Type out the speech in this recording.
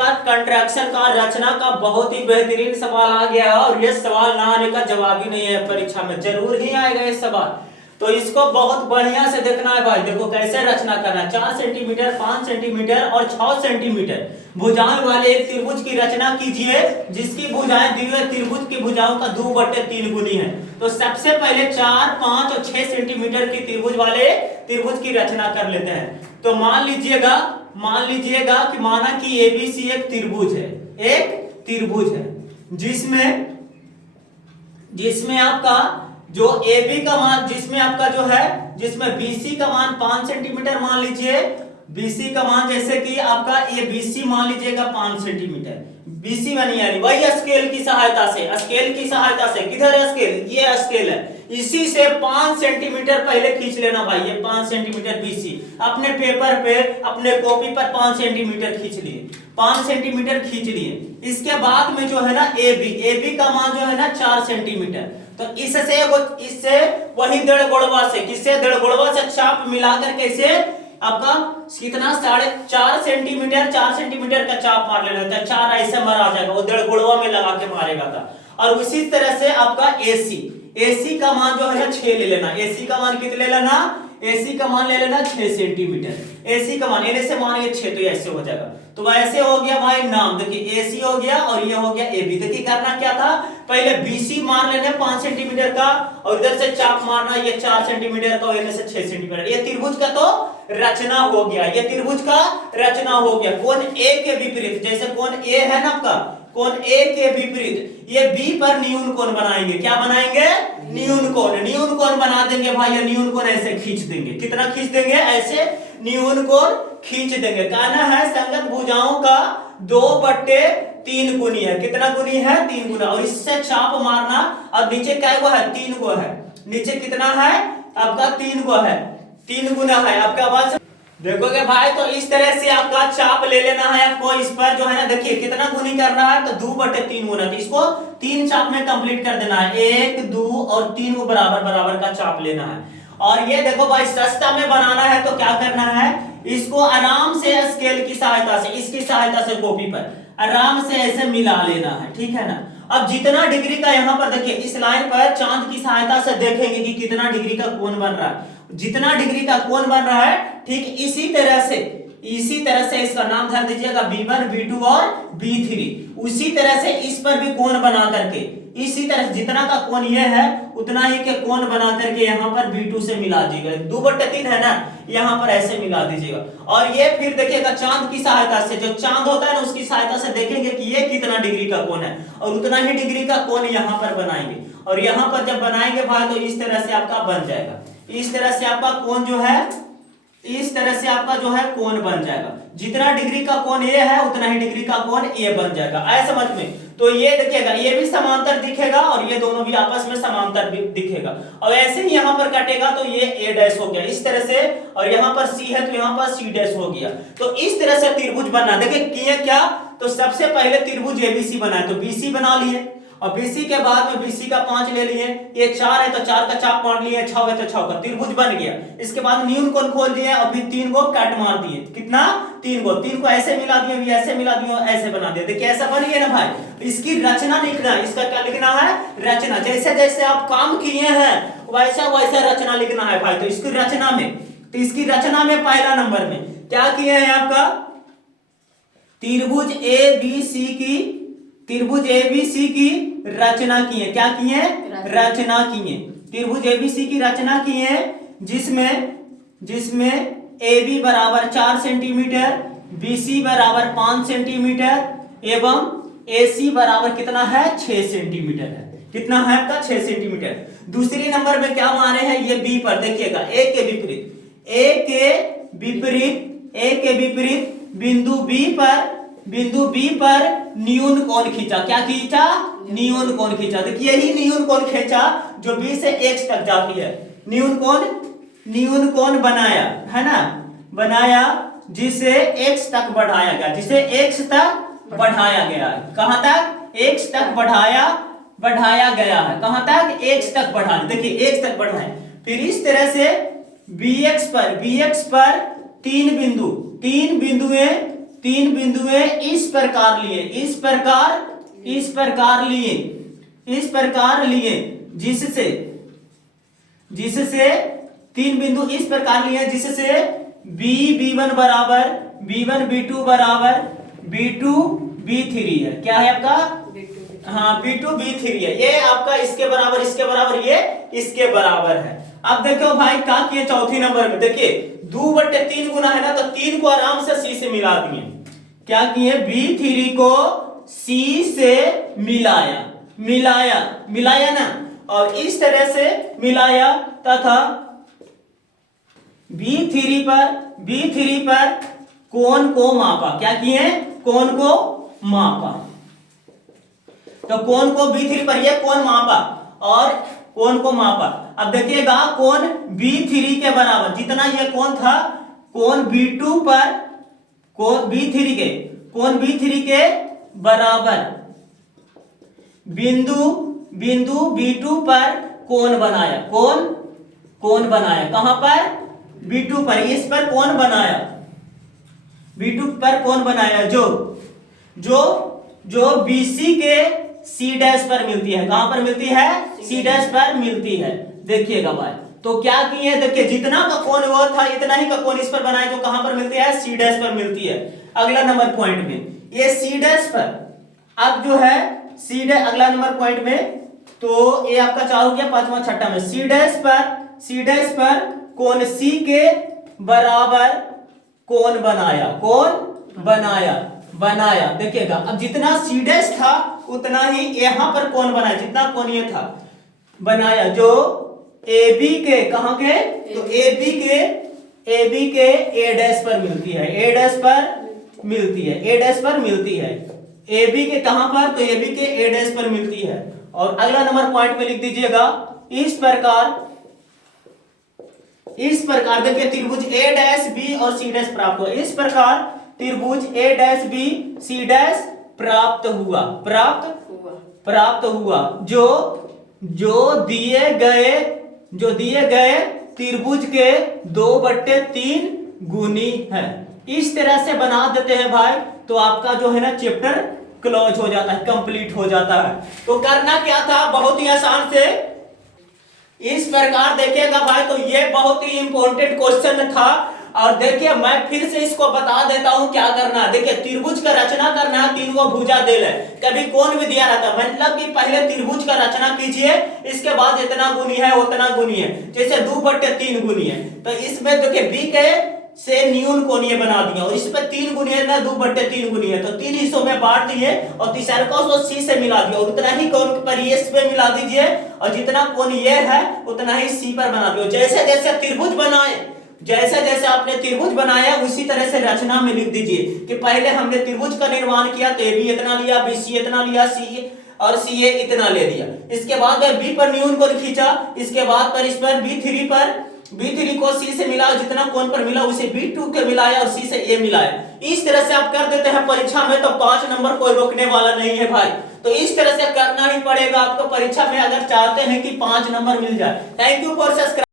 आपका कंट्रैक्शन का रचना का बहुत ही बेहतरीन सवाल आ गया है और ये सवाल ना आने का जवाब ही नहीं है परीक्षा में, जरूर ही आएगा ये सवाल। तो इसको बहुत बढ़िया से देखना है भाई। देखो कैसे रचना करना है। 4 सेंटीमीटर, 5 सेंटीमीटर और 6 सेंटीमीटर भुजाएं वाले एक त्रिभुज की रचना कीजिए जिसकी भुजाएं दी हुए त्रिभुज की भुजाओं का 2/3 गुनी है। तो सबसे पहले 4, 5 और 6 सेंटीमीटर की त्रिभुज वाले त्रिभुज की रचना कर लेते हैं। तो मान लीजिएगा कि माना कि एबीसी एक त्रिभुज है जिसमें आपका जो AB का मान, जिसमें BC का मान 5 सेंटीमीटर मान लीजिए। BC का मान जैसे कि आपका ये BC मान लीजिएगा 5 सेंटीमीटर। BC बनी यानी वही स्केल की सहायता से किधर है स्केल? ये स्केल है। इसी से 5 सेंटीमीटर पहले खींच लेना भाई। ये 5 सेंटीमीटर BC अपने पेपर पे, अपने कॉपी पर 5 सेंटीमीटर खींच लिए। 5 सेंटीमीटर खींच लिए। इसके बाद में जो है ना AB का मान जो है ना 4 सेंटीमीटर। तो इससे वही डेढ़ गुणवा से चाप मिलाकर कैसे आपका कितना 4.5 सेंटीमीटर, 4 सेंटीमीटर का चाप मार लेना था। 4 ऐसे मारा आ जाएगा, वो डेढ़ गुणवा में लगा के मारेगा था। और उसी तरह से आपका AC का मान जो है ना 6 ले लेना। AC का मान कितना ले लेना? AC का मान ले लेना 6 सेंटीमीटर। AC का मान से मान ये 6, तो ऐसे हो जाएगा। तो वैसे हो गया भाई नाम, देखिए AC हो गया और ये हो गया AB। देखिए करना क्या था, पहले BC मार लेना 5 सेंटीमीटर का और इधर से चाप मारना ये 4 सेंटीमीटर का और इधर से 6 सेंटीमीटर। ये त्रिभुज का तो रचना हो गया, कोण A के विपरीत, जैसे कोण A है ना आपका, कोण A के विपरीत ये B पर न्यून कोण बनाएंगे। क्या बनाएंगे? न्यून कोण बना देंगे भाई। ये न्यून कोण ऐसे खींच देंगे। कितना खींच देंगे? ऐसे न्यून कोण खींच देंगे। कहना है संगत भुजाओं का 2/3 गुनी है। कितना गुनी है? 3 गुना। और इससे चाप मारना। और नीचे क्या है? 3 गो है। नीचे कितना है आपका? 3 गो है, 3 गुना है आपका। आवाज देखोगे भाई, तो इस तरह से आपका चाप ले लेना है आपको। इस पर जो है ना देखिए कितना गुनी करना है, तो 2/3 गुना। तो इसको 3 चाप में कंप्लीट कर देना है। 1, 2 और 3 को बराबर का चाप लेना है। और ये देखो भाई सस्ता में बनाना है तो क्या करना है, इसको आराम से स्केल की सहायता से, इसकी सहायता से कॉपी पर आराम से ऐसे मिला लेना है, ठीक है ना। अब जितना डिग्री का यहाँ पर देखिए इस लाइन पर चांद की सहायता से देखेंगे कि कितना डिग्री का कोण बन रहा है। जितना डिग्री का कोण बन रहा है, ठीक इसी तरह से इसका नाम ध्यान दीजिएगा B1, B2 और B3। उसी तरह से इस पर भी कोण बना करके, इसी तरह जितना का कोण ये है उतना ही के कोण बना करके यहाँ पर B2 से मिला दीजिएगा। 2/3 है ना, यहाँ पर ऐसे मिला दीजिएगा। और ये फिर देखिएगा चांद की सहायता से, जो चांद होता है ना उसकी सहायता से देखेंगे कि ये कितना डिग्री का कोण है और उतना ही डिग्री का कोण यहाँ पर बनाएंगे। और यहाँ पर जब बनाएंगे भाई तो इस तरह से आपका बन जाएगा। इस तरह से आपका कोण जो है, इस तरह से आपका जो है कोण बन जाएगा। जितना डिग्री का कोण ये है उतना ही डिग्री का कोण ये बन जाएगा। आया समझ में? तो ये देखिएगा ये भी समांतर दिखेगा और ये दोनों भी आपस में समांतर भी दिखेगा। और ऐसे ही यहाँ पर कटेगा तो ये A डैश हो गया इस तरह से, और यहाँ पर C है तो यहाँ पर C डैश हो गया। तो इस तरह से त्रिभुज बनना। देखिए किए क्या, तो सबसे पहले त्रिभुज ABC बनाए, तो BC बना लिए और BC के बाद में BC का 5 ले लिए। ये 4 है तो 4 का चाप मार लिए, 6 है तो 6 का, त्रिभुज बन गया। इसके बाद न्यून कोण खोल दिए और फिर 3 को काट मार दिए। कितना? 3 को ऐसे मिला दिए, ऐसे मिला दिए, ऐसे बना दिए। देखिए ऐसा बन गया ना भाई। इसकी रचना लिखना, इसका क्या लिखना है? रचना। जैसे जैसे आप काम किए हैं वैसा वैसा रचना लिखना है भाई। तो इसकी रचना में पहला नंबर में क्या किए हैं आपका, त्रिभुज ABC की रचना किए। क्या किए? रचना किए। त्रिभुज ABC की रचना किए जिसमें AB बराबर 4 सेंटीमीटर, BC बराबर 5 सेंटीमीटर एवं AC बराबर कितना है? 6 सेंटीमीटर है। कितना है आपका? 6 सेंटीमीटर। दूसरी नंबर में क्या मारे हैं? ये B पर देखिएगा, A के विपरीत बिंदु B पर न्यून कोण खींचा। क्या खींचा? न्यून कोण खींचा। देखिए यही न्यून कोण खींचा जो B से X तक जाती है। न्यून कोण बनाया है ना, बनाया जिसे X तक बढ़ाया गया, कहां तक? X तक बढ़ाया गया है। कहां तक? X तक बढ़ाया। देखिए X तक बढ़ाया। फिर इस तरह से BX पर 3 बिंदुएं तीन बिंदुएं इस प्रकार लिए, इस प्रकार लिए जिससे तीन बिंदु इस प्रकार लिए जिससे b1 बराबर b1 b2 बराबर b2 b3 है। क्या है आपका? हाँ, b2 b3 है। ये आपका इसके बराबर ये इसके बराबर है। अब देखो भाई क्या किए चौथी नंबर में, देखिए 2/3 गुना है ना, तो 3 को आराम से c से मिला दिए। क्या किए? b3 को c से मिलाया ना, और इस तरह से मिलाया तथा B3 पर कोण को मापा। क्या किए? कोण को मापा। तो कोण को B3 पर ये कोण मापा और कोण को मापा। अब देखिएगा कोण B3 के बराबर जितना ये कोण था, कोण B2 पर कोण B3 के बराबर बिंदु B2 पर कोण बनाया। कोण बनाया कहां पर? B2 पर। इस पर कोण बनाया, B2 पर कोण बनाया जो BC के C' पर मिलती है। कहां पर मिलती है? C' पर मिलती है। देखिएगा भाई, तो क्या किए? देखिए जितना का कोण वो था इतना ही का कोण इस पर बनाए, जो कहां पर मिलती है? C' पर मिलती है। अगला नंबर पॉइंट में ये C' पर, अब जो है C' अगला नंबर पॉइंट में, तो ये आपका 4 हो गया, 5वां 6वां में C' पर कोण C के बराबर कोण बनाया। देखिएगा अब जितना C' था उतना ही यहां पर कोण बनाया, जितना कोण ये था बनाया, जो AB के कहां के? तो AB के A' पर मिलती है, A' पर मिलती है। AB के कहां पर? तो AB के A' पर मिलती है। और अगला नंबर पॉइंट में लिख दीजिएगा इस प्रकार देखिए त्रिभुज A' और C' प्राप्त हुआ। इस प्रकार त्रिभुज A' C' प्राप्त हुआ जो दिए गए त्रिभुज के 2/3 गुनी है। इस तरह से बना देते हैं भाई, तो आपका जो है ना चैप्टर क्लोज हो जाता है, कंप्लीट हो जाता है। तो करना क्या था? बहुत ही आसान से इस प्रकार देखिएगा भाई, तो ये बहुत ही इंपॉर्टेंट क्वेश्चन था। और देखिए मैं फिर से इसको बता देता हूं क्या करना है। देखिए त्रिभुज का रचना करना है, 3 भुजा देल है, कभी कोण भी दिया रहता है, मतलब कि पहले त्रिभुज का रचना कीजिए, इसके बाद इतना गुनी है उतना गुनी है, जैसे 2/3 गुनी है, तो इसमें देखिए B के से न्यून कोणीय बना दिया, और इस पर 3 गुनी है ना, 2/3 गुनी है, तो 3 हिस्सों में बांट दिए और तीसरा को C से मिला दिया, और उतना ही कोण पर ये पे मिला दीजिए, और जितना कोण ये है उतना ही C पर बना दिया। जैसे जैसे त्रिभुज बनाए, जैसे आपने त्रिभुज बनाया उसी तरह से रचना में लिख दीजिए कि पहले हमने त्रिभुज का निर्माण किया, तो AB इतना लिया, BC इतना लिया, CA और CA इतना ले लिया। इसके बाद B पर न्यून कोण खींचा, इसके बाद पर इस पर B3 को C से मिला, जितना कोण पर मिला उसे B2 के मिलाया और C से A मिलाया। इस तरह से आप कर देते हैं परीक्षा में, तो 5 नंबर कोई रोकने वाला नहीं है भाई। तो इस तरह से करना ही पड़ेगा आपको परीक्षा में, अगर चाहते हैं कि 5 नंबर मिल जाए। Thank you for subscribe.